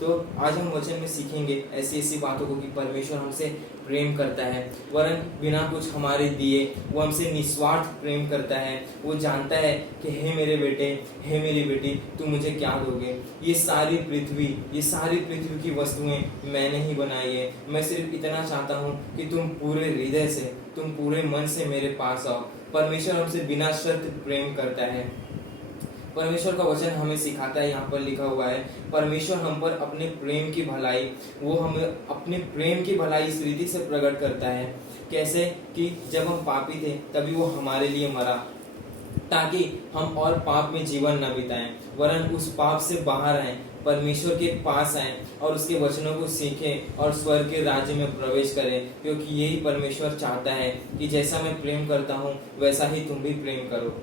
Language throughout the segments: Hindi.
तो आज हम वचन में सीखेंगे ऐसी ऐसी बातों को कि परमेश्वर हमसे प्रेम करता है, वरन बिना कुछ हमारे दिए वो हमसे निस्वार्थ प्रेम करता है। वो जानता है कि हे मेरे बेटे, हे मेरी बेटी, तुम मुझे क्या दोगे। ये सारी पृथ्वी की वस्तुएं मैंने ही बनाई है। मैं सिर्फ इतना चाहता हूँ कि तुम पूरे हृदय से, तुम पूरे मन से मेरे पास आओ। परमेश्वर हमसे बिना शर्त प्रेम करता है। परमेश्वर का वचन हमें सिखाता है, यहाँ पर लिखा हुआ है, परमेश्वर हम पर अपने प्रेम की भलाई, वो हमें अपने प्रेम की भलाई इस रीति से प्रकट करता है। कैसे कि जब हम पापी थे तभी वो हमारे लिए मरा, ताकि हम और पाप में जीवन न बिताएं, वरन उस पाप से बाहर आए, परमेश्वर के पास आए और उसके वचनों को सीखें और स्वर्ग के राज्य में प्रवेश करें। क्योंकि यही परमेश्वर चाहता है कि जैसा मैं प्रेम करता हूँ वैसा ही तुम भी प्रेम करो।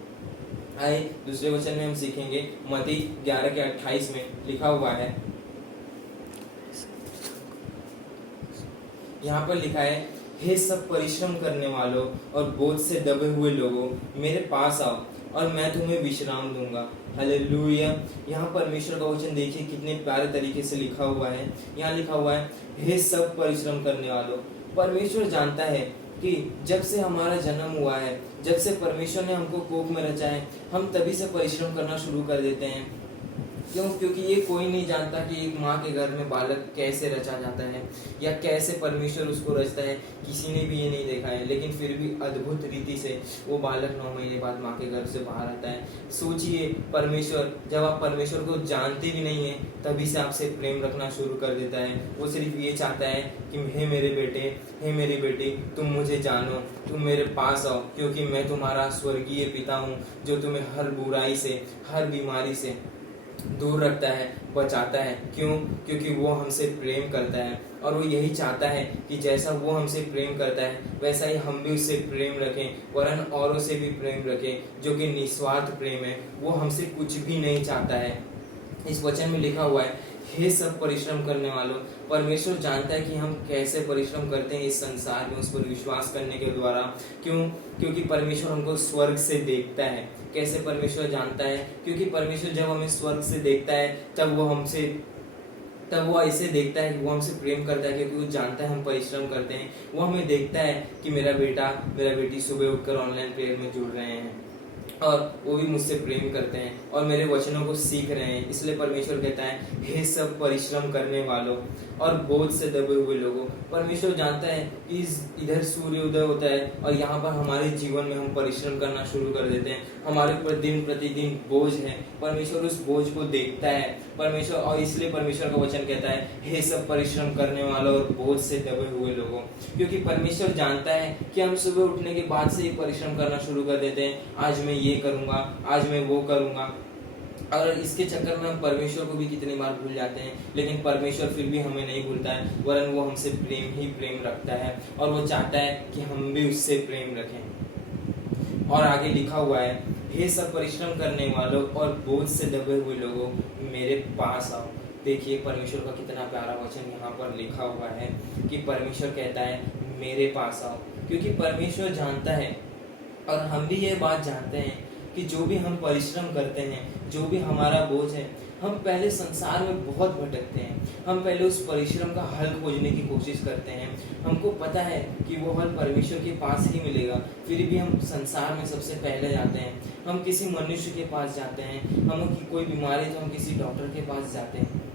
आइए दूसरे वचन में हम सीखेंगे, मत्ती 11 के 28 में लिखा हुआ है, यहाँ पर लिखा है, हे सब परिश्रम करने वालों और बोझ से दबे हुए लोगों, मेरे पास आओ और मैं तुम्हें विश्राम दूंगा। हालेलुया। यहाँ परमेश्वर का वचन देखिए कितने प्यारे तरीके से लिखा हुआ है। यहाँ लिखा हुआ है, हे सब परिश्रम करने वालों। परमेश्वर जानता है कि जब से हमारा जन्म हुआ है, जब से परमेश्वर ने हमको कोख में रचा है, हम तभी से परिश्रम करना शुरू कर देते हैं। क्यों? क्योंकि ये कोई नहीं जानता कि एक माँ के घर में बालक कैसे रचा जाता है या कैसे परमेश्वर उसको रचता है। किसी ने भी ये नहीं देखा है, लेकिन फिर भी अद्भुत रीति से वो बालक 9 महीने बाद माँ के घर से बाहर आता है। सोचिए, परमेश्वर, जब आप परमेश्वर को जानते भी नहीं है तभी से आपसे प्रेम रखना शुरू कर देता है। वो सिर्फ ये चाहता है कि हे मेरे बेटे, हे मेरी बेटी, तुम मुझे जानो, तुम मेरे पास आओ, क्योंकि मैं तुम्हारा स्वर्गीय पिता हूँ जो तुम्हें हर बुराई से, हर बीमारी से दूर रखता है, बचाता है। क्यों? क्योंकि वो हमसे प्रेम करता है और वो यही चाहता है कि जैसा वो हमसे प्रेम करता है वैसा ही हम भी उससे प्रेम रखें, वरन औरों से भी प्रेम रखें, जो कि निस्वार्थ प्रेम है। वो हमसे कुछ भी नहीं चाहता है। इस वचन में लिखा हुआ है, हे सब परिश्रम करने वालों। परमेश्वर जानता है कि हम कैसे परिश्रम करते हैं इस संसार में उस पर विश्वास करने के द्वारा। क्यों? क्योंकि परमेश्वर हमको स्वर्ग से देखता है। कैसे परमेश्वर जानता है? क्योंकि परमेश्वर जब हमें स्वर्ग से देखता है तब वो ऐसे देखता है कि वो हमसे प्रेम करता है, क्योंकि वो जानता है हम परिश्रम करते हैं। वो हमें देखता है कि मेरा बेटा, मेरा बेटी सुबह उठकर ऑनलाइन प्रेयर में जुड़ रहे हैं और वो भी मुझसे प्रेम करते हैं और मेरे वचनों को सीख रहे हैं। इसलिए परमेश्वर कहता है, हे सब परिश्रम करने वालों और बोझ से दबे हुए लोगों। परमेश्वर जानता है कि इधर सूर्य उदय होता है और यहाँ पर हमारे जीवन में हम परिश्रम करना शुरू कर देते हैं। हमारे ऊपर दिन प्रतिदिन बोझ है। परमेश्वर उस बोझ को देखता है परमेश्वर, और इसलिए परमेश्वर का वचन कहता है, हे सब परिश्रम करने वालों और बोझ से दबे हुए लोगों। क्योंकि परमेश्वर जानता है कि हम सुबह उठने के बाद से ही परिश्रम करना शुरू कर देते हैं। आज मैं ये करूंगा, आज मैं वो करूंगा, और इसके चक्कर में हम परमेश्वर को भी कितनी बार भूल जाते हैं। लेकिन परमेश्वर फिर भी हमें नहीं भूलता है, वरन वो हमसे प्रेम ही प्रेम रखता है और वो चाहता है कि हम भी उससे प्रेम रखें। और आगे लिखा हुआ है, हे सब परिश्रम करने वालों और बोझ से दबे हुए लोगों, मेरे पास आओ। देखिए परमेश्वर का कितना प्यारा वचन यहाँ पर लिखा हुआ है कि परमेश्वर कहता है मेरे पास आओ। क्योंकि परमेश्वर जानता है और हम भी ये बात जानते हैं कि जो भी हम परिश्रम करते हैं, जो भी हमारा बोझ है, हम पहले संसार में बहुत भटकते हैं। हम पहले उस परिश्रम का हल खोजने की कोशिश करते हैं। हमको पता है कि वो हल परमेश्वर के पास ही मिलेगा, फिर भी हम संसार में सबसे पहले जाते हैं। हम किसी मनुष्य के पास जाते हैं, हम की कोई बीमारी तो हम किसी डॉक्टर के पास जाते हैं।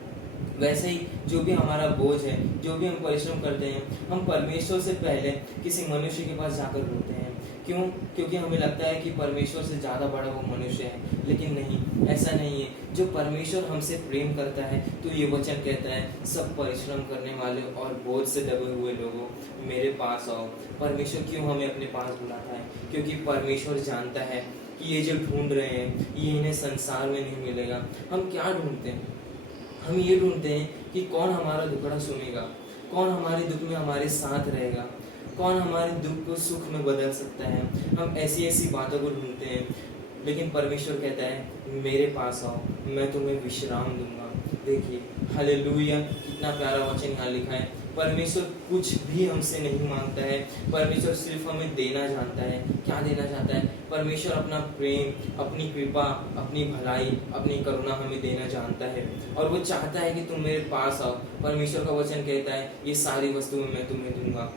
वैसे ही जो भी हमारा बोझ है, जो भी हम परिश्रम करते हैं, हम परमेश्वर से पहले किसी मनुष्य के पास जाकर रोते हैं। क्यों? क्योंकि हमें लगता है कि परमेश्वर से ज़्यादा बड़ा वो मनुष्य है, लेकिन नहीं, ऐसा नहीं है। जो परमेश्वर हमसे प्रेम करता है, तो ये वचन कहता है, सब परिश्रम करने वाले और बोझ से दबे हुए लोगों, मेरे पास आओ। परमेश्वर क्यों हमें अपने पास बुलाता है? क्योंकि परमेश्वर जानता है कि ये जो ढूंढ रहे हैं ये इन्हें संसार में नहीं मिलेगा। हम क्या ढूंढते हैं? हम ये ढूंढते हैं कि कौन हमारा दुखड़ा सुनेगा, कौन हमारे दुख में हमारे साथ रहेगा, कौन हमारे दुख को सुख में बदल सकता है। हम ऐसी ऐसी बातों को ढूंढते हैं, लेकिन परमेश्वर कहता है मेरे पास आओ, मैं तुम्हें विश्राम दूंगा। देखिए हालेलुया, कितना प्यारा वचन यहाँ लिखा है। परमेश्वर कुछ भी हमसे नहीं मांगता है, परमेश्वर सिर्फ हमें देना जानता है। क्या देना चाहता है? परमेश्वर अपना प्रेम, अपनी कृपा, अपनी भलाई, अपनी करुणा हमें देना जानता है और वो चाहता है कि तुम मेरे पास आओ। परमेश्वर का वचन कहता है ये सारी वस्तुएं मैं तुम्हें दूंगा।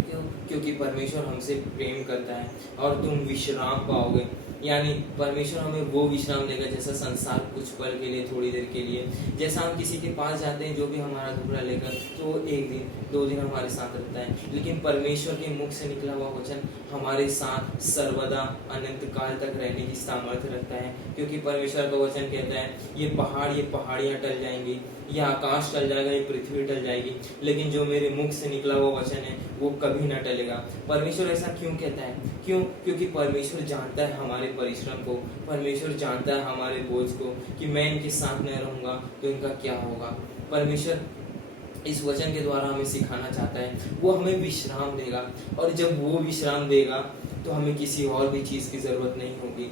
क्यों? क्योंकि परमेश्वर हमसे प्रेम करता है और तुम विश्राम पाओगे। यानी परमेश्वर हमें वो विश्राम देगा जैसा संसार कुछ पल के लिए, थोड़ी देर के लिए, जैसा हम किसी के पास जाते हैं जो भी हमारा दुखड़ा लेकर, तो वो 1 दिन 2 दिन हमारे साथ रहता है। लेकिन परमेश्वर के मुख से निकला हुआ वचन हमारे साथ सर्वदा अनंत काल तक रहने की सामर्थ्य रखता है। क्योंकि परमेश्वर का वचन कहता है ये पहाड़ियाँ टल जाएंगी, यह आकाश टल जाएगा, ये पृथ्वी टल जाएगी, लेकिन जो मेरे मुख से निकला हुआ वचन है वो कभी ना टलेगा। परमेश्वर ऐसा क्यों कहता है? क्यों? क्योंकि परमेश्वर जानता है हमारे परिश्रम को, परमेश्वर जानता है हमारे बोझ को, कि मैं इनके साथ नहीं रहूंगा तो इनका क्या होगा। परमेश्वर इस वचन के द्वारा हमें सिखाना चाहता है, वो हमें विश्राम देगा, और जब वो विश्राम देगा तो हमें किसी और भी चीज़ की ज़रूरत नहीं होगी।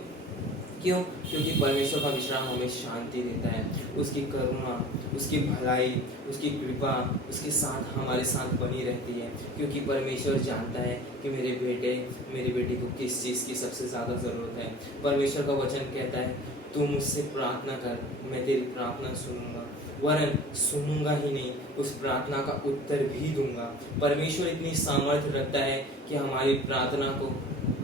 क्यों? क्योंकि परमेश्वर का विश्राम हमें शांति देता है, उसकी करुणा, उसकी भलाई, उसकी कृपा उसके साथ हमारे साथ बनी रहती है। क्योंकि परमेश्वर जानता है कि मेरे बेटे को किस चीज़ की सबसे ज़्यादा ज़रूरत है। परमेश्वर का वचन कहता है तू मुझसे प्रार्थना कर, मैं तेरी प्रार्थना सुनूंगा, वरन सुनूंगा ही नहीं, उस प्रार्थना का उत्तर भी दूंगा। परमेश्वर इतनी सामर्थ्य रखता है कि हमारी प्रार्थना को,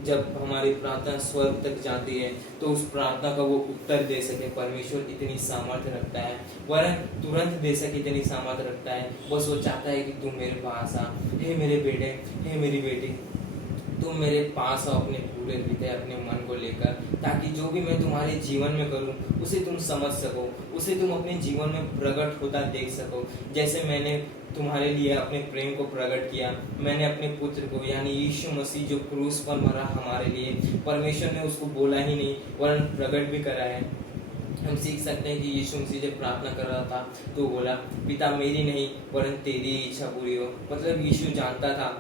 जब हमारी प्रार्थना स्वर्ग तक जाती है तो उस प्रार्थना का वो उत्तर दे सके। परमेश्वर इतनी सामर्थ्य रखता है, वरन तुरंत दे सके इतनी सामर्थ्य रखता है। बस वो चाहता है कि तुम मेरे पास आ। हे मेरे बेटे, हे मेरी बेटी, तुम मेरे पास आओ अपने पूरे हृदय, अपने मन को लेकर, ताकि जो भी मैं तुम्हारे जीवन में करूं उसे तुम समझ सको, उसे तुम अपने जीवन में प्रकट होता देख सको। जैसे मैंने तुम्हारे लिए अपने प्रेम को प्रकट किया, मैंने अपने पुत्र को यानी यीशु मसीह जो क्रूस पर मरा हमारे लिए, परमेश्वर ने उसको बोला ही नहीं वरन प्रकट भी करा है। हम सीख सकते हैं कि यीशु मसीह जब प्रार्थना कर रहा था तो बोला पिता मेरी नहीं वरन तेरी इच्छा पूरी हो। मतलब यीशु जानता था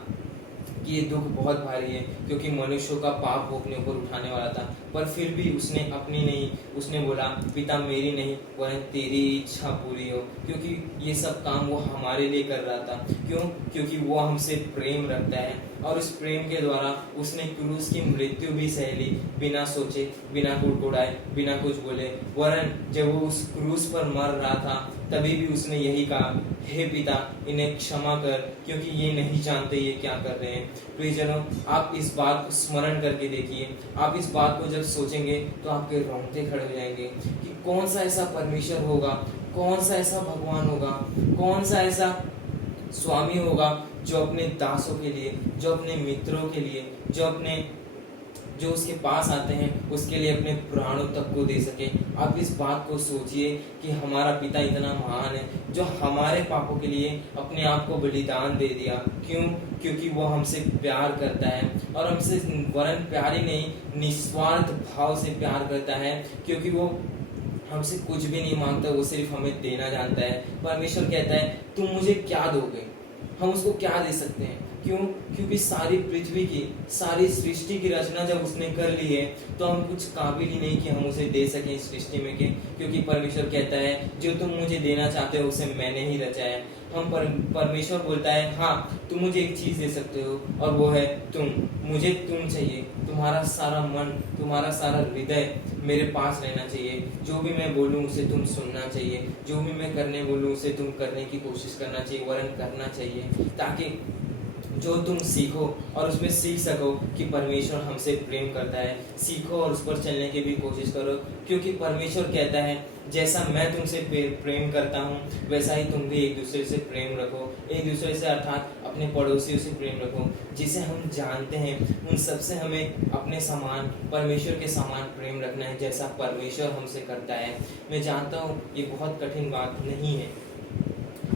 कि ये दुख बहुत भारी है, क्योंकि मनुष्यों का पाप वो अपने ऊपर उठाने वाला था, पर फिर भी उसने अपनी नहीं, उसने बोला पिता मेरी नहीं वरन तेरी इच्छा पूरी हो। क्योंकि ये सब काम वो हमारे लिए कर रहा था। क्यों? क्योंकि वो हमसे प्रेम रखता है, और उस प्रेम के द्वारा उसने क्रूस की मृत्यु भी सह ली, बिना सोचे, बिना कुड़कुड़ाए, बिना कुछ बोले। वरन जब वो उस क्रूस पर मर रहा था तभी भी उसने यही कहा, हे पिता इन्हें क्षमा कर, क्योंकि ये नहीं जानते ये क्या कर रहे हैं। प्रियजनों, आप इस बात को स्मरण करके देखिए, आप इस बात को जब सोचेंगे तो आपके रोंगटे खड़े हो जाएंगे कि कौन सा ऐसा परमेश्वर होगा, कौन सा ऐसा भगवान होगा, कौन सा ऐसा स्वामी होगा जो अपने दासों के लिए, जो अपने मित्रों के लिए, जो उसके पास आते हैं उसके लिए अपने प्राणों तक को दे सके। आप इस बात को सोचिए कि हमारा पिता इतना महान है जो हमारे पापों के लिए अपने आप को बलिदान दे दिया। क्यों? क्योंकि वो हमसे प्यार करता है, और हमसे वरन प्यार ही नहीं, निस्वार्थ भाव से प्यार करता है, क्योंकि वो हमसे कुछ भी नहीं मांगता, वो सिर्फ हमें देना जानता है। परमेश्वर कहता है तुम मुझे क्या दोगे, हम उसको क्या दे सकते हैं। क्यों? क्योंकि सारी पृथ्वी की, सारी सृष्टि की रचना जब उसने कर ली है तो हम कुछ काबिल ही नहीं कि हम उसे दे सकें इस सृष्टि में के। क्योंकि परमेश्वर कहता है जो तुम मुझे देना चाहते हो उसे मैंने ही रचा है। परमेश्वर बोलता है हाँ तुम मुझे एक चीज दे सकते हो, और वो है मुझे तुम चाहिए। तुम्हारा सारा मन, तुम्हारा सारा हृदय मेरे पास रहना चाहिए। जो भी मैं बोलूँ उसे तुम सुनना चाहिए, जो भी मैं करने बोलूँ उसे तुम करने की कोशिश करना चाहिए, वरन करना चाहिए, ताकि जो तुम सीखो और उसमें सीख सको कि परमेश्वर हमसे प्रेम करता है। सीखो और उस पर चलने की भी कोशिश करो, क्योंकि परमेश्वर कहता है जैसा मैं तुमसे प्रेम करता हूँ वैसा ही तुम भी एक दूसरे से प्रेम रखो। एक दूसरे से अर्थात अपने पड़ोसियों से प्रेम रखो। जिसे हम जानते हैं उन सबसे हमें अपने समान, परमेश्वर के समान प्रेम रखना है, जैसा परमेश्वर हमसे करता है। मैं जानता हूँ ये बहुत कठिन बात नहीं है,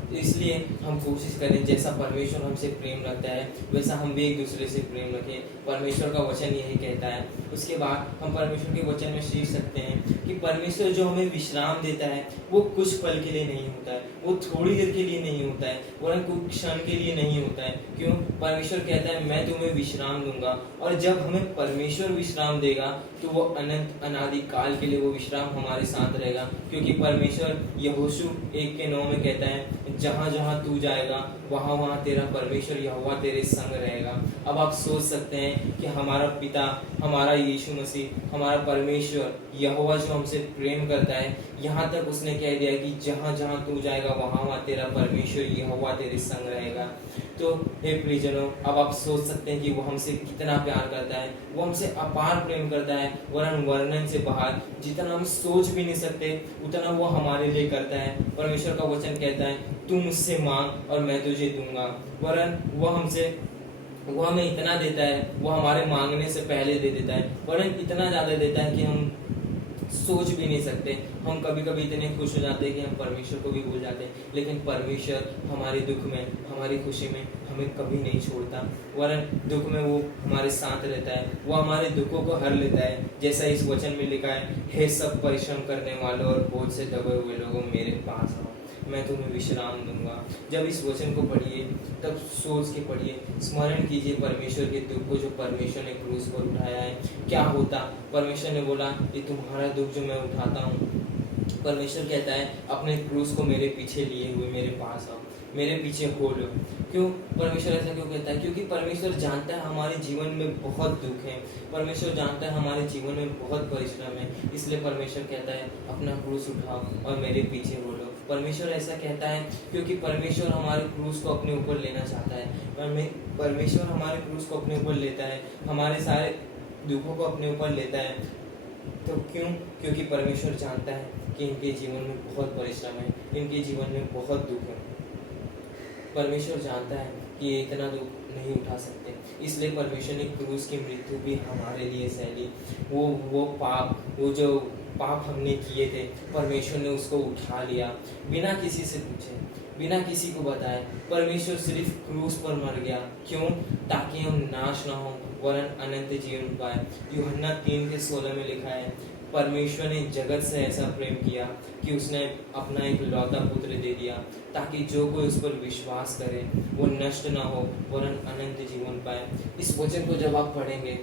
तो इसलिए हम कोशिश करें जैसा परमेश्वर हमसे प्रेम रखता है वैसा हम भी एक दूसरे से प्रेम रखें। परमेश्वर का वचन यही कहता है। उसके बाद हम परमेश्वर के वचन में सीख सकते हैं कि परमेश्वर जो हमें विश्राम देता है वो कुछ पल के लिए नहीं होता है, वो थोड़ी देर के लिए नहीं होता है, वरन कुछ क्षण के लिए नहीं होता है। क्यों? परमेश्वर कहता है मैं तुम्हें विश्राम दूंगा, और जब हमें परमेश्वर विश्राम देगा तो वो अनंत अनादि काल के लिए वो विश्राम हमारे साथ रहेगा। क्योंकि परमेश्वर यहोशू 1:9 में कहता है जहाँ जहाँ तू जाएगा वहाँ वहाँ तेरा परमेश्वर यहोवा तेरे संग रहेगा। अब आप सोच सकते हैं कि हमारा पिता, हमारा यीशु मसीह, हमारा परमेश्वर यहोवा जो हमसे प्रेम करता है, यहाँ तक उसने कह दिया कि जहाँ जहाँ तू जाएगा वहाँ वहाँ तेरा परमेश्वर यहोवा तेरे संग रहेगा। तो हे प्रियजनों, अब आप सोच सकते हैं कि वो हमसे कितना प्यार करता है, वो हमसे अपार प्रेम करता है, वर्णन से बाहर, जितना हम सोच भी नहीं सकते उतना वो हमारे लिए करता है। परमेश्वर का वचन कहता है तू मुझसे मांग और मैं तुझे दूंगा। वरन वो हमें इतना देता है, वो हमारे मांगने से पहले दे देता है, वरन इतना ज्यादा देता है कि हम सोच भी नहीं सकते। हम कभी कभी इतने खुश हो जाते हैं कि हम परमेश्वर को भी भूल जाते हैं, लेकिन परमेश्वर हमारे दुख में, हमारी खुशी में हमें कभी नहीं छोड़ता, वरन दुख में वो हमारे साथ रहता है, वो हमारे दुखों को हर लेता है। जैसा इस वचन में लिखा है, हे सब परिश्रम करने वालों और बोझ से दबे हुए लोगों मेरे पास आओ, मैं तुम्हें विश्राम दूंगा। जब इस वचन को पढ़िए तब सोच के पढ़िए, स्मरण कीजिए परमेश्वर के दुख को जो परमेश्वर ने क्रूस पर उठाया है। क्या होता, परमेश्वर ने बोला ये तुम्हारा दुख जो मैं उठाता हूँ, परमेश्वर कहता है अपने क्रूस को मेरे पीछे लिए हुए मेरे पास आओ, मेरे पीछे हो लो। क्यों परमेश्वर ऐसा क्यों कहता है? क्योंकि परमेश्वर जानता है हमारे जीवन में बहुत दुख है, परमेश्वर जानता है हमारे जीवन में बहुत परिश्रम है, इसलिए परमेश्वर कहता है अपना क्रूस उठाओ और मेरे पीछे हो लो। परमेश्वर ऐसा कहता है क्योंकि परमेश्वर हमारे क्रूस को अपने ऊपर लेना चाहता है। परमेश्वर हमारे क्रूस को अपने ऊपर लेता है, हमारे सारे दुखों को अपने ऊपर लेता है। तो क्यों? क्योंकि परमेश्वर जानता है कि इनके जीवन में बहुत परिश्रम है, इनके जीवन में बहुत दुख है। परमेश्वर जानता है कि ये इतना दुख नहीं उठा सकते, इसलिए परमेश्वर ने क्रूस की मृत्यु भी हमारे लिए सहली। वो पाप, वो जो पाप हमने किए थे, परमेश्वर ने उसको उठा लिया बिना किसी से पूछे, बिना किसी को बताए। परमेश्वर सिर्फ क्रूस पर मर गया। क्यों? ताकि हम नाश ना हो वरन अनंत जीवन पाए। यूहन्ना 3:16 में लिखा है, परमेश्वर ने जगत से ऐसा प्रेम किया कि उसने अपना एक लौता पुत्र दे दिया, ताकि जो कोई उस पर विश्वास करे वो नष्ट ना हो वरन अनंत जीवन पाए। इस वचन को जब आप पढ़ेंगे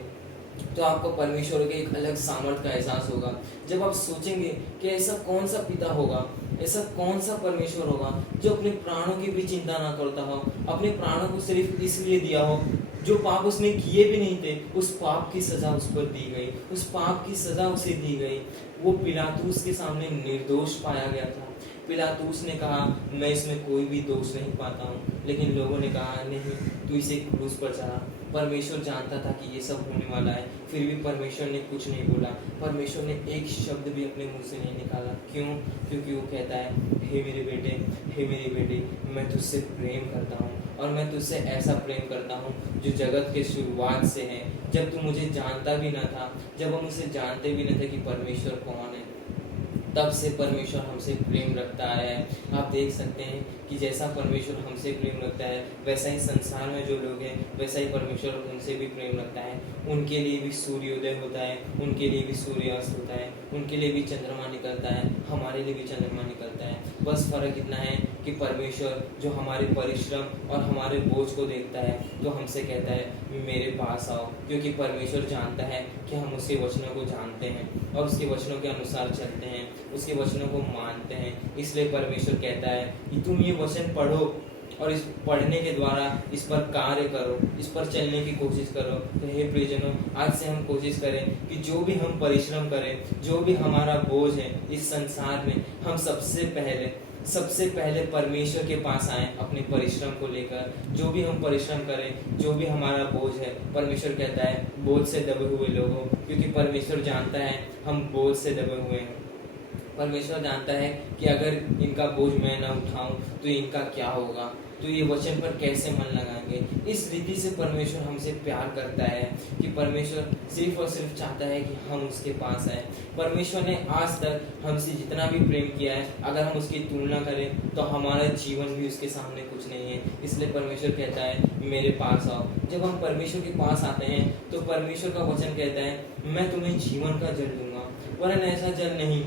तो आपको परमेश्वर के एक अलग सामर्थ्य का एहसास होगा। जब आप सोचेंगे कि ऐसा कौन सा पिता होगा, ऐसा कौन सा परमेश्वर होगा जो अपने प्राणों की भी चिंता ना करता हो, अपने प्राणों को सिर्फ इसलिए दिया हो, जो पाप उसने किए भी नहीं थे उस पाप की सजा उस पर दी गई, उस पाप की सजा उसे दी गई। वो पिलातूस के सामने निर्दोष पाया गया था। पिलातूस ने कहा मैं इसमें कोई भी दोष नहीं पाता हूँ, लेकिन लोगों ने कहा नहीं तू इसे क्रूस पर चढ़ा। परमेश्वर जानता था कि ये सब होने वाला है, फिर भी परमेश्वर ने कुछ नहीं बोला, परमेश्वर ने एक शब्द भी अपने मुंह से नहीं निकाला। क्यों? क्योंकि वो कहता है हे मेरे बेटे, हे मेरी बेटी, मैं तुझसे प्रेम करता हूँ और मैं तुझसे ऐसा प्रेम करता हूँ जो जगत के शुरुआत से है, जब तू मुझे जानता भी ना था, जब हम उसे जानते भी न थे कि परमेश्वर कौन है, तब से परमेश्वर हमसे प्रेम रखता है। आप देख सकते हैं कि जैसा परमेश्वर हमसे प्रेम रखता है, वैसा ही संसार में जो लोग हैं वैसा ही परमेश्वर उनसे भी प्रेम रखता है। उनके लिए भी सूर्योदय होता है, उनके लिए भी सूर्यास्त होता है, उनके लिए भी चंद्रमा निकलता है, हमारे लिए भी चंद्रमा निकलता है। बस फर्क इतना है कि परमेश्वर जो हमारे परिश्रम और हमारे बोझ को देखता है तो हमसे कहता है मेरे पास आओ, क्योंकि परमेश्वर जानता है कि हम उसके वचनों को जानते हैं और उसके वचनों के अनुसार चलते हैं, उसके वचनों को मानते हैं। इसलिए परमेश्वर कहता है कि तुम ये वचन पढ़ो और इस पढ़ने के द्वारा इस पर कार्य करो, इस पर चलने की कोशिश करो। तो हे प्रियजनों, आज से हम कोशिश करें कि जो भी हम परिश्रम करें, जो भी हमारा बोझ है इस संसार में, हम सबसे पहले परमेश्वर के पास आए अपने परिश्रम को लेकर। जो भी हम परिश्रम करें, जो भी हमारा बोझ है, परमेश्वर कहता है बोझ से दबे हुए लोगों, क्योंकि परमेश्वर जानता है हम बोझ से दबे हुए हैं। परमेश्वर जानता है कि अगर इनका बोझ मैं ना उठाऊं तो इनका क्या होगा, तो ये वचन पर कैसे मन लगाएंगे। इस रीति से परमेश्वर हमसे प्यार करता है कि परमेश्वर सिर्फ और सिर्फ चाहता है कि हम उसके पास आए। परमेश्वर ने आज तक हमसे जितना भी प्रेम किया है, अगर हम उसकी तुलना करें तो हमारा जीवन भी उसके सामने कुछ नहीं है। इसलिए परमेश्वर कहता है मेरे पास आओ। जब हम परमेश्वर के पास आते हैं तो परमेश्वर का वचन कहता है मैं तुम्हें जीवन का जल दूंगा, वरन ऐसा जल नहीं,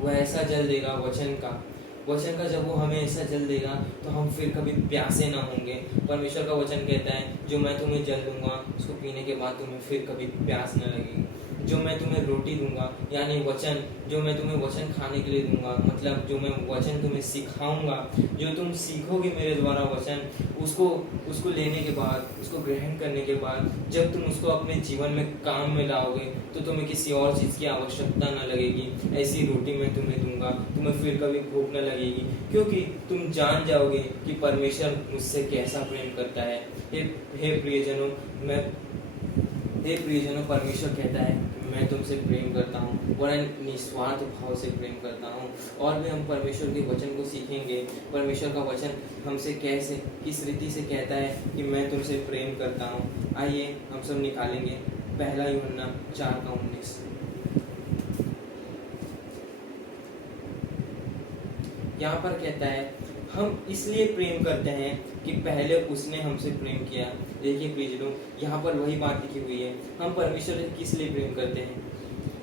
वह ऐसा जल देगा वचन का। जब वो हमें ऐसा जल देगा तो हम फिर कभी प्यासे ना होंगे। परमेश्वर का वचन कहता है जो मैं तुम्हें जल दूंगा उसको पीने के बाद तुम्हें फिर कभी प्यास न लगेगी। जो मैं तुम्हें रोटी दूंगा, यानी वचन, जो मैं तुम्हें वचन खाने के लिए दूंगा, मतलब जो मैं वचन तुम्हें सिखाऊंगा, जो तुम सीखोगे मेरे द्वारा वचन, उसको उसको लेने के बाद, उसको ग्रहण करने के बाद, जब तुम उसको अपने जीवन में काम में लाओगे तो तुम्हें किसी और चीज़ की आवश्यकता न लगेगी। ऐसी रोटी मैं तुम्हें दूंगा, तुम्हें फिर कभी भूख न लगेगी, क्योंकि तुम जान जाओगे कि परमेश्वर मुझसे कैसा प्रेम करता है। हे प्रियजनों, परमेश्वर कहता है मैं तुमसे प्रेम करता हूँ, बड़ा निस्वार्थ भाव से प्रेम करता हूँ। और भी हम परमेश्वर के वचन को सीखेंगे, परमेश्वर का वचन हमसे कैसे, किस रीति से कहता है कि मैं तुमसे प्रेम करता हूँ। आइए हम सब निकालेंगे पहला यूहन्ना 4:19। यहाँ पर कहता है हम इसलिए प्रेम करते हैं कि पहले उसने हमसे प्रेम किया। देखिए प्रियजनों, यहाँ पर वही बात लिखी हुई है, हम परमेश्वर से किस लिए प्रेम करते हैं?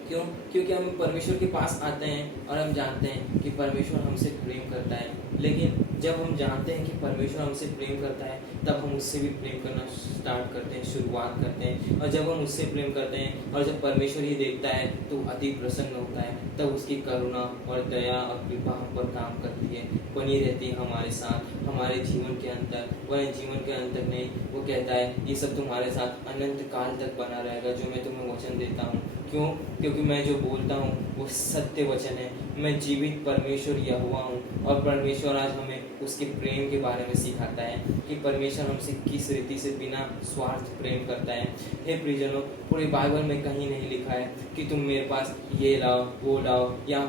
क्यों? क्योंकि हम परमेश्वर के पास आते हैं और हम जानते हैं कि परमेश्वर हमसे प्रेम करता है। लेकिन जब हम जानते हैं कि परमेश्वर हमसे प्रेम करता है, तब हम उससे भी प्रेम करना स्टार्ट करते हैं, शुरुआत करते हैं। और जब हम उससे प्रेम करते हैं और जब परमेश्वर ही देखता है तो अति प्रसन्न होता है, तब उसकी करुणा और दया और कृपा हम पर काम करती है, बनी रहती है हमारे साथ, हमारे जीवन के अंदर। वह जीवन के अंदर नहीं, वो कहता है ये सब तुम्हारे साथ अनंत काल तक बना रहेगा, जो मैं तुम्हें वचन देता हूँ। क्यों? क्योंकि मैं जो बोलता हूँ वो सत्य वचन है। मैं जीवित परमेश्वर यहोवा हूँ, और परमेश्वर आज हमें उसके प्रेम के बारे में सिखाता है कि परमेश्वर हमसे किस रीति से बिना स्वार्थ प्रेम करता है। हे प्रियजनों, पूरे बाइबल में कहीं नहीं लिखा है कि तुम मेरे पास ये लाओ वो लाओ, या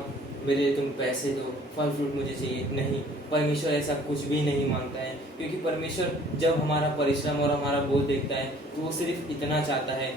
मेरे लिए तुम पैसे दो, फल फ्रूट मुझे चाहिए। नहीं, परमेश्वर ऐसा कुछ भी नहीं मांगता है, क्योंकि परमेश्वर जब हमारा परिश्रम और हमारा बोल देखता है तो वो सिर्फ इतना चाहता है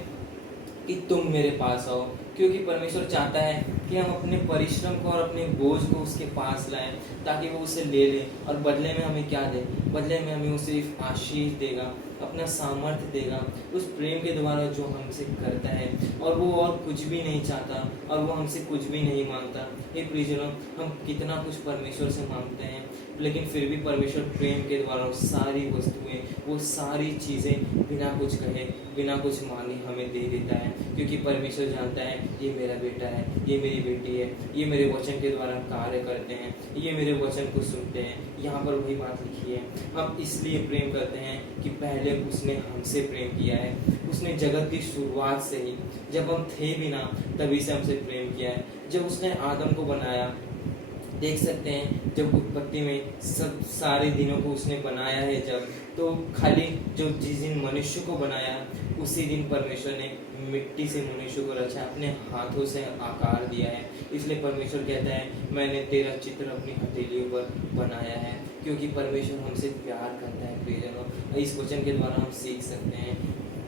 कि तुम मेरे पास आओ। क्योंकि परमेश्वर चाहता है कि हम अपने परिश्रम को और अपने बोझ को उसके पास लाएं, ताकि वो उसे ले ले, और बदले में हमें क्या दे? बदले में हमें वो सिर्फ आशीष देगा, अपना सामर्थ्य देगा, उस प्रेम के द्वारा जो हमसे करता है, और वो और कुछ भी नहीं चाहता, और वो हमसे कुछ भी नहीं मांगता। हे प्रियजनों, हम कितना कुछ परमेश्वर से मांगते हैं, लेकिन फिर भी परमेश्वर प्रेम के द्वारा वो सारी वस्तुएं, वो सारी चीज़ें बिना कुछ कहे, बिना कुछ मांगे हमें दे देता है। क्योंकि परमेश्वर जानता है ये मेरा बेटा है, ये मेरी बेटी है, ये मेरे वचन के द्वारा कार्य करते हैं, ये मेरे वचन को सुनते हैं। यहाँ पर वही बात लिखी है, हम इसलिए प्रेम करते हैं कि पहले उसने हमसे प्रेम किया है। उसने जगत की शुरुआत से ही, जब हम थे भी ना, तभी से हमसे प्रेम किया है। जब उसने आदम को बनाया, देख सकते हैं जब उत्पत्ति में सब सारे दिनों को उसने बनाया है, जब तो खाली जो जिस दिन मनुष्य को बनाया उसी दिन परमेश्वर ने मिट्टी से मनुष्य को रचा, अपने हाथों से आकार दिया है। इसलिए परमेश्वर कहता है मैंने तेरा चित्र अपनी हथेलियों पर बनाया है, क्योंकि परमेश्वर हमसे प्यार करता है। प्रियजनों, इस वचन के द्वारा हम सीख सकते हैं,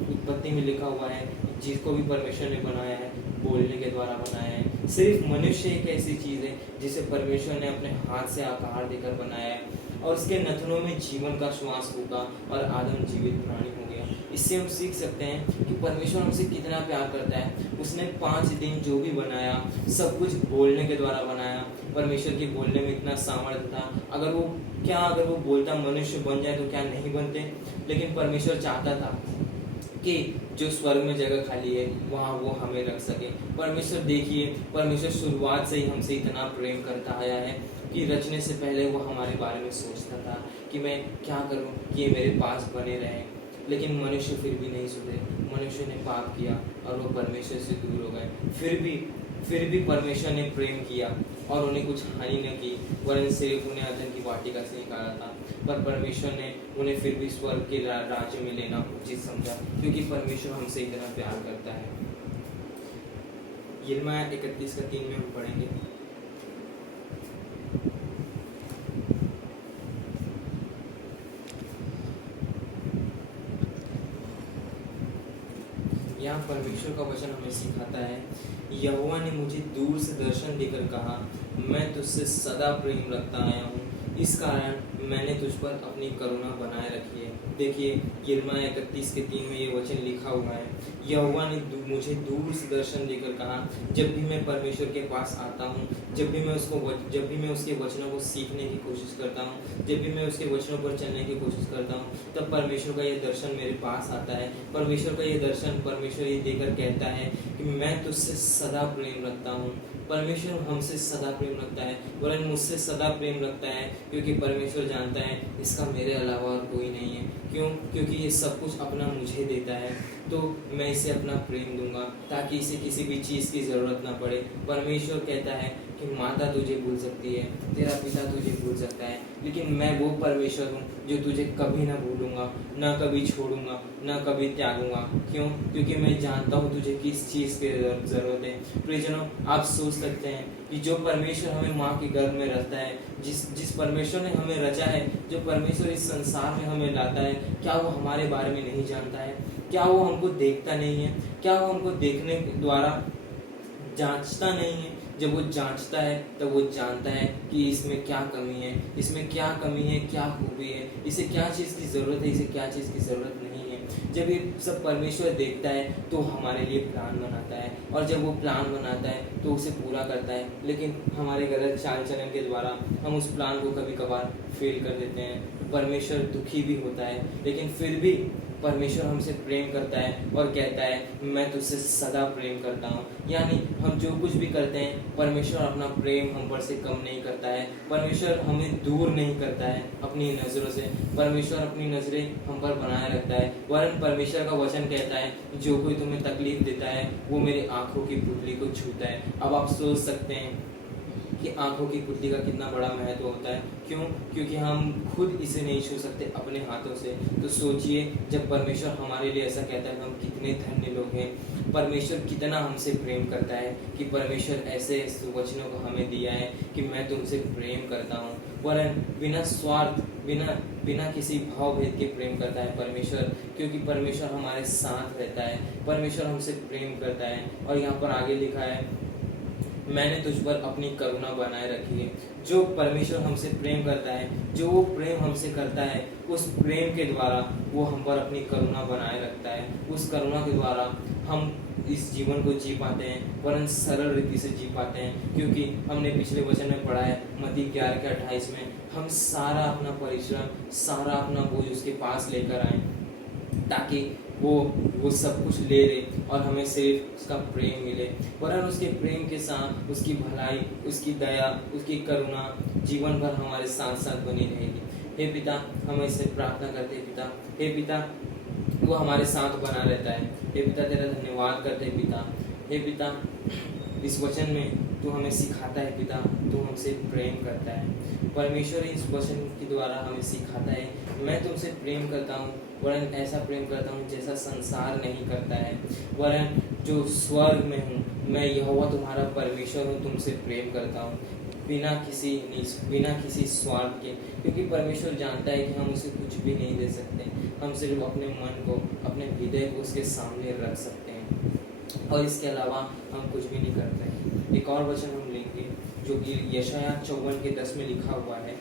उत्पत्ति में लिखा हुआ है जिसको भी परमेश्वर ने बनाया है बोलने के द्वारा बनाया है। सिर्फ मनुष्य एक ऐसी चीज़ है जिसे परमेश्वर ने अपने हाथ से आकार देकर बनाया है, और उसके नथनों में जीवन का श्वास होगा और आदम जीवित प्राणी हो गया। इससे हम सीख सकते हैं कि परमेश्वर हमसे कितना प्यार करता है। उसने 5 दिन जो भी बनाया सब कुछ बोलने के द्वारा बनाया। परमेश्वर के बोलने में इतना सामर्थ्य था, अगर वो बोलता मनुष्य बन जाए तो क्या नहीं बनते। लेकिन परमेश्वर चाहता था कि जो स्वर्ग में जगह खाली है वहाँ वो हमें रख सके। परमेश्वर देखिए, परमेश्वर शुरुआत से ही हमसे इतना प्रेम करता आया है कि रचने से पहले वो हमारे बारे में सोचता था कि मैं क्या करूं कि ये मेरे पास बने रहें। लेकिन मनुष्य फिर भी नहीं सुधरे, मनुष्य ने पाप किया और वो परमेश्वर से दूर हो गए। फिर भी परमेश्वर ने प्रेम किया और उन्हें कुछ हानि न की, वरन सिर्फ उन्हें अदन की वाटिका से निकाला था। पर परमेश्वर ने उन्हें फिर भी स्वर्ग के राज्य में लेना उचित समझा, क्योंकि परमेश्वर हमसे इतना प्यार करता है। यिर्मयाह 31:3 में हम पढ़ेंगे, यहाँ परमेश्वर का वचन हमें सिखाता है, यहोवा ने मुझे दूर से दर्शन देकर कहा, मैं तुझसे सदा प्रेम रखता आया हूँ, इस कारण मैंने तुझ पर अपनी करुणा बनाए रखी है। देखिए यिर्मयाह 31:3 में ये वचन लिखा हुआ है, यहोवा ने मुझे दूर से दर्शन देकर कहा। जब भी मैं परमेश्वर के पास आता हूँ, जब भी मैं उसके वचनों को सीखने की कोशिश करता हूँ, जब भी मैं उसके वचनों पर चलने की कोशिश करता हूँ, तब परमेश्वर का ये दर्शन मेरे पास आता है। परमेश्वर का ये दर्शन, परमेश्वर ये देकर कहता है कि मैं तुझसे सदा प्रेम रखता हूँ। परमेश्वर हमसे सदा प्रेम रखता है, वरन मुझसे सदा प्रेम रखता है, क्योंकि परमेश्वर जानता है इसका मेरे अलावा और कोई नहीं है। क्यों? क्योंकि ये सब कुछ अपना मुझे देता है, तो मैं इसे अपना प्रेम दूंगा ताकि इसे किसी भी चीज़ की ज़रूरत ना पड़े। परमेश्वर कहता है कि माता तुझे भूल सकती है, तेरा पिता तुझे भूल सकता है, लेकिन मैं वो परमेश्वर हूँ जो तुझे कभी ना भूलूंगा, ना कभी छोड़ूंगा, ना कभी त्यागूंगा। क्यों? क्योंकि मैं जानता हूँ तुझे किस चीज़ की ज़रूरत है। प्रियजनों, आप सोच सकते हैं कि जो परमेश्वर हमें माँ के गर्भ में रखता है, जिस परमेश्वर ने हमें रचा है, जो परमेश्वर इस संसार में हमें लाता है, क्या वो हमारे बारे में नहीं जानता है? क्या वो हमको देखता नहीं है? क्या वो हमको देखने के द्वारा जांचता नहीं है? जब वो जांचता है तब वो जानता है कि इसमें क्या कमी है, इसमें क्या कमी है, क्या खूबी है, इसे क्या चीज़ की ज़रूरत है, इसे क्या चीज़ की ज़रूरत नहीं है। जब ये सब परमेश्वर देखता है तो हमारे लिए प्लान बनाता है, और जब वो प्लान बनाता है तो उसे पूरा करता है। लेकिन हमारे गलत चाल चलन के द्वारा हम उस प्लान को कभी कभार फेल कर देते हैं। परमेश्वर दुखी भी होता है, लेकिन फिर भी परमेश्वर हमसे प्रेम करता है और कहता है मैं तुझसे सदा प्रेम करता हूँ। यानी हम जो कुछ भी करते हैं, परमेश्वर अपना प्रेम हम पर से कम नहीं करता है। परमेश्वर हमें दूर नहीं करता है अपनी नज़रों से, परमेश्वर अपनी नज़रें हम पर बनाए रखता है। वरन परमेश्वर का वचन कहता है जो कोई तुम्हें तकलीफ देता है वो मेरी आंखों की पुतली को छूता है। अब आप सोच सकते हैं कि आंखों की पुतली का कितना बड़ा महत्व होता है। क्यों? क्योंकि हम खुद इसे नहीं छू सकते अपने हाथों से। तो सोचिए, जब परमेश्वर हमारे लिए ऐसा कहता है, हम कितने धन्य लोग हैं। परमेश्वर कितना हमसे प्रेम करता है कि परमेश्वर ऐसे वचनों को हमें दिया है कि मैं तुमसे प्रेम करता हूँ। वरन बिना स्वार्थ, बिना किसी भाव भेद के प्रेम करता है परमेश्वर, क्योंकि परमेश्वर हमारे साथ रहता है, परमेश्वर हमसे प्रेम करता है। और यहाँ पर आगे लिखा है मैंने तुझ पर अपनी करुणा बनाए रखी है। जो परमेश्वर हमसे प्रेम करता है, जो वो प्रेम हमसे करता है, उस प्रेम के द्वारा वो हम पर अपनी करुणा बनाए रखता है। उस करुणा के द्वारा हम इस जीवन को जी पाते हैं, वरन सरल रीति से जी पाते हैं। क्योंकि हमने पिछले वचन में पढ़ा है मत्ती 11:28 में, हम सारा अपना परिश्रम, सारा अपना बोझ उसके पास लेकर आए ताकि वो सब कुछ ले ले और हमें सिर्फ उसका प्रेम मिले। वरन उसके प्रेम के साथ उसकी भलाई, उसकी दया, उसकी करुणा जीवन भर हमारे साथ साथ बनी रहेगी। हे पिता, हम इससे प्रार्थना करते हैं पिता, हे पिता वो हमारे साथ बना रहता है। हे पिता, तेरा धन्यवाद करते हैं पिता। हे पिता, इस वचन में तू हमें सिखाता है पिता, तू हमसे प्रेम करता है। परमेश्वर इस वचन के द्वारा हमें सिखाता है मैं तुमसे प्रेम करता हूँ, वरन ऐसा प्रेम करता हूँ जैसा संसार नहीं करता है। वरन जो स्वर्ग में हूँ, मैं यहोवा तुम्हारा परमेश्वर हूँ, तुमसे प्रेम करता हूँ बिना किसी स्वार्थ के। क्योंकि परमेश्वर जानता है कि हम उसे कुछ भी नहीं दे सकते, हम सिर्फ अपने मन को, अपने हृदय को उसके सामने रख सकते हैं, और इसके अलावा हम कुछ भी नहीं करते। एक और वचन हम लेंगे जो कि यशायाह 54:10 में लिखा हुआ है।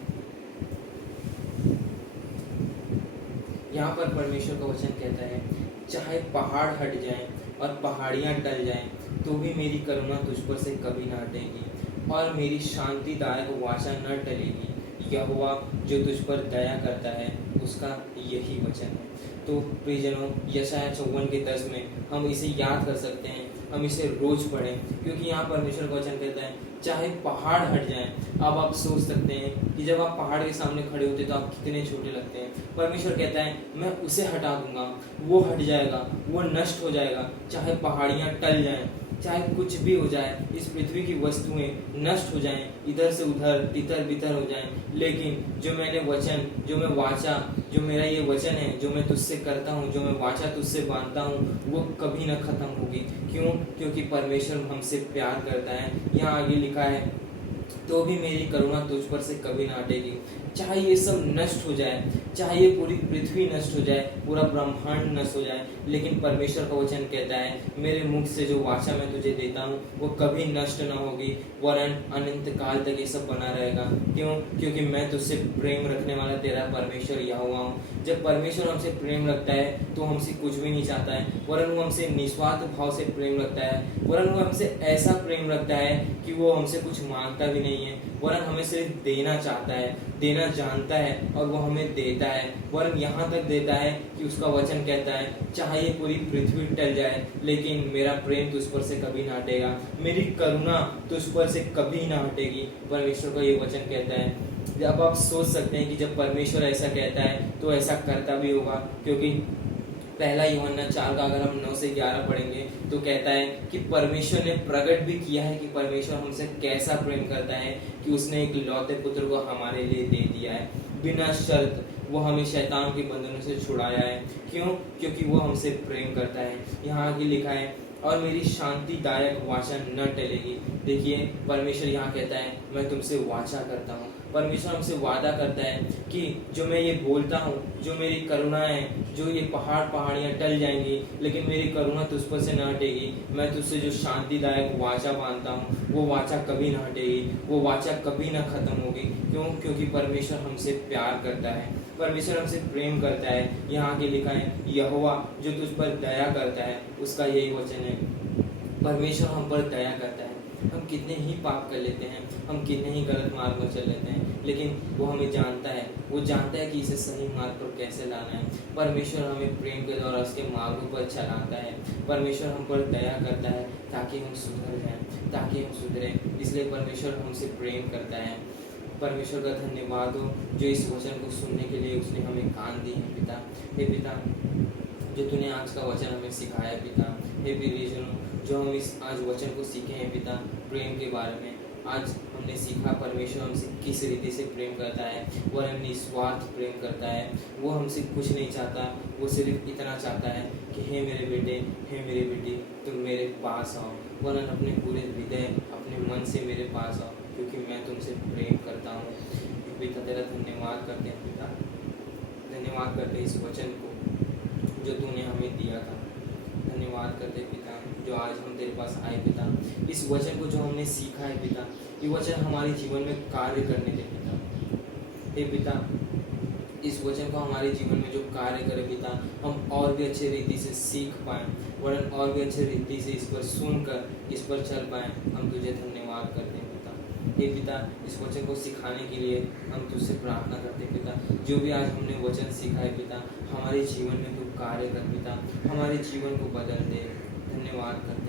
यहाँ पर परमेश्वर का वचन कहता है चाहे पहाड़ हट जाएं और पहाड़ियाँ टल जाएं, तो भी मेरी करुणा तुझ पर से कभी न हटेगी और मेरी शांतिदायक वाचा न टलेगी। यहोवा जो तुझ पर दया करता है उसका यही वचन है। तो प्रियजनों, यशायाह 54:10 में हम इसे याद कर सकते हैं, हम इसे रोज पढ़ें, क्योंकि यहाँ परमेश्वर का वचन कहता है चाहे पहाड़ हट जाएं। अब आप सोच सकते हैं कि जब आप पहाड़ के सामने खड़े होते तो आप कितने छोटे लगते हैं। परमेश्वर कहता है मैं उसे हटा दूंगा, वो हट जाएगा, वो नष्ट हो जाएगा। चाहे पहाड़ियाँ टल जाएं, चाहे कुछ भी हो जाए, इस पृथ्वी की वस्तुएं नष्ट हो जाएं, इधर से उधर तितर बितर हो जाएं, लेकिन जो मैंने वचन, जो मैं वाचा, जो मेरा ये वचन है, जो मैं तुझसे करता हूँ, जो मैं वाचा तुझसे बांधता हूँ, वो कभी न खत्म होगी। क्यों? क्योंकि परमेश्वर हमसे प्यार करता है। यहाँ आगे लिखा है तो भी मेरी करुणा तुझ पर से कभी ना हटेगी। चाहे ये सब नष्ट हो जाए, चाहे ये पूरी पृथ्वी नष्ट हो जाए, पूरा ब्रह्मांड नष्ट हो जाए, लेकिन परमेश्वर का वचन कहता है मेरे मुख से जो वाचा मैं तुझे देता हूँ वो कभी नष्ट न होगी, वरन अनंत काल तक ये सब बना रहेगा। क्यों? क्योंकि मैं तुझसे प्रेम रखने वाला तेरा परमेश्वर यहोवा हूँ। जब परमेश्वर हमसे प्रेम रखता है तो हमसे कुछ भी नहीं चाहता है, वरन वो हमसे निस्वार्थ भाव से प्रेम रखता है, वरन वो हमसे ऐसा प्रेम रखता है कि वो हमसे कुछ मांगता भी नहीं है, वरन हमें सिर्फ देना चाहता है, देना जानता है और वो हमें देता है। वरन यहाँ तक देता है कि उसका वचन कहता है चाहे ये पूरी पृथ्वी टल जाए लेकिन मेरा प्रेम तुझ पर से कभी ना हटेगा, मेरी करुणा तुझ पर से कभी ना हटेगी। परमेश्वर का ये वचन कहता है। जब आप सोच सकते हैं कि जब परमेश्वर ऐसा कहता है तो ऐसा करता भी होगा, क्योंकि पहला यूहन्ना 4 का अगर हम 9 से 11 पढ़ेंगे तो कहता है कि परमेश्वर ने प्रकट भी किया है कि परमेश्वर हमसे कैसा प्रेम करता है कि उसने एक लौते पुत्र को हमारे लिए दे दिया है, बिना शर्त वो हमें शैतान के बंधनों से छुड़ाया है। क्यों? क्योंकि वो हमसे प्रेम करता है। यहाँ आगे लिखा है और मेरी शांतिदायक वाचा न टलेगी। देखिए परमेश्वर यहाँ कहता है मैं तुमसे वाचा करता हूँ। परमेश्वर हमसे वादा करता है कि जो मैं ये बोलता हूँ, जो मेरी करुणा है, जो ये पहाड़ियाँ टल जाएंगी लेकिन मेरी करुणा तुझ पर से न हटेगी। मैं तुझसे जो शांतिदायक वाचा बांधता हूँ वो वाचा कभी ना हटेगी, वो वाचा कभी ना खत्म होगी। क्यों? क्योंकि परमेश्वर हमसे प्यार करता है, परमेश्वर हमसे प्रेम करता है। यहाँ आगे लिखा है यहोवा जो तुझ पर दया करता है, उसका यही वचन है। परमेश्वर हम पर दया करता है। हम कितने ही पाप कर लेते हैं, हम कितने ही गलत मार्ग पर चल लेते हैं, लेकिन वो हमें जानता है, वो जानता है कि इसे सही मार्ग पर कैसे लाना है। परमेश्वर हमें प्रेम के द्वारा उसके मार्गों पर चलाता है। परमेश्वर हम पर दया करता है ताकि हम सुधर जाएं, ताकि हम सुधरें। इसलिए परमेश्वर हमसे प्रेम करता है। परमेश्वर का धन्यवाद हो जो इस वचन को सुनने के लिए उसने हमें कान दी है। पिता, हे पिता, जो तूने आज का वचन हमें सिखाया है पिता, हे प्रियजनों, जो हम इस आज वचन को सीखे हैं पिता प्रेम के बारे में। आज हमने सीखा परमेश्वर हमसे किस रीति से प्रेम करता है, वह निस्वार्थ प्रेम करता है। वो हमसे कुछ नहीं चाहता, वो सिर्फ इतना चाहता है कि हे मेरे बेटे, हे मेरी बेटी, तुम मेरे पास आओ, वरन अपने पूरे हृदय, अपने मन से मेरे पास आओ, क्योंकि मैं तुमसे प्रेम करता हूँ। पिता तेरा धन्यवाद करते हैं पिता, धन्यवाद करते हैं इस वचन को जो तूने हमें दिया था। धन्यवाद करते पिता जो आज हम तेरे पास आए पिता, इस वचन को जो हमने सीखा है पिता, ये वचन हमारे जीवन में कार्य करने दे पिता। हे पिता, इस वचन को हमारे जीवन में जो कार्य करे पिता, हम और भी अच्छे रीति से सीख पाएँ, वरन और भी अच्छे रीति से इस पर सुनकर इस पर चल पाएँ। हम तुझे धन्यवाद करते हैं पिता। हे पिता, इस वचन को सिखाने के लिए हम तुझसे प्रार्थना करते हैं पिता, जो भी आज हमने वचन सीखा है पिता, हमारे जीवन में तू कार्य कर पिता, हमारे जीवन को बदल दे। धन्यवाद करते